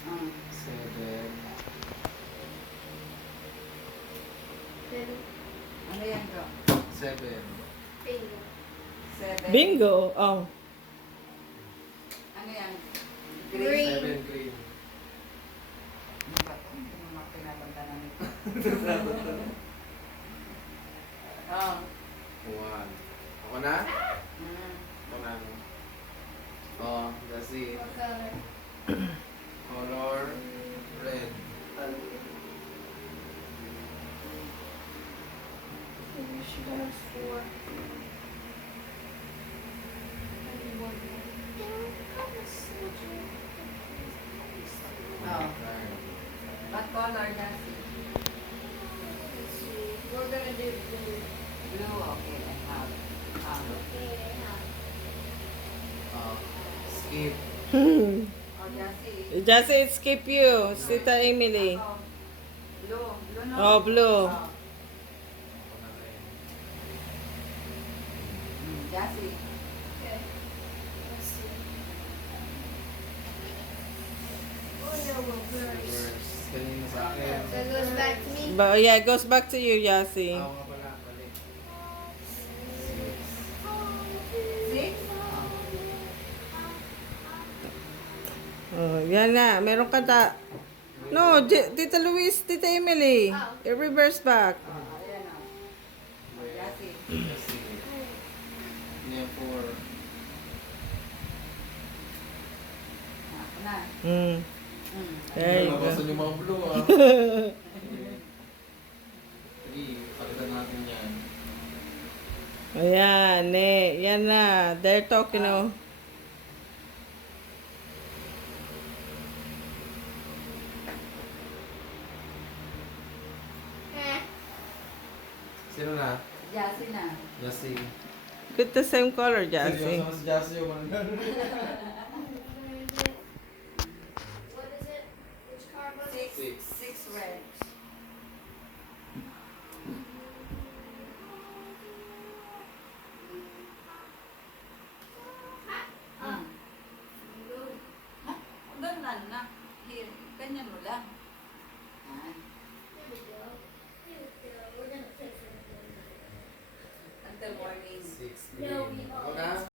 Seven. Ano yan, bro? Seven. Seven. Bingo. Oh. Ano yan? Green. Seven green. Ano ba ito? Hindi mo mapinabantanan nito. Oh. One. Ako na? Mm. Ako na. No? Oh, that's it. What color? Color red. She has 4. Only one more. Oh. What color, Nancy? Let's see. We're gonna do blue. Blue, okay. I have. Okay, I have. Skip. Oh, Nancy. Just it skip you. Tita Emily. Oh. Blue. Blue, no? Oh, blue. Oh. Ako na rin. Nancy. Okay. Let's see. Oh no, reverse. Reverse. Kanina sa akin. So it goes back to me. But yeah, it goes back to you, Yasi. Ako nga pala. Mali. Six. Six? Oh, yan na. Meron ka ta. No, Tita Luis, Tita Emily. I-reverse back. Oh, ayan o. Red. Yasi. Yasi. Niya four. Ako na. Mm. There you go. Nalabasan yung mga blue ah. Three. Palitan natin yan. Ayan, yan na. They're talking, oh. Sino na? Yasi na. Yasi. Good the same color, Yasi. Seryoso mas Yasi yung What is it? Which card was it? Six. Six. Six red. Blue. Ganun na. Here. Ganyan mo lang. Yan. There we go. Here we go. We're gonna fix it. Until morning. Six. No, we Ako na?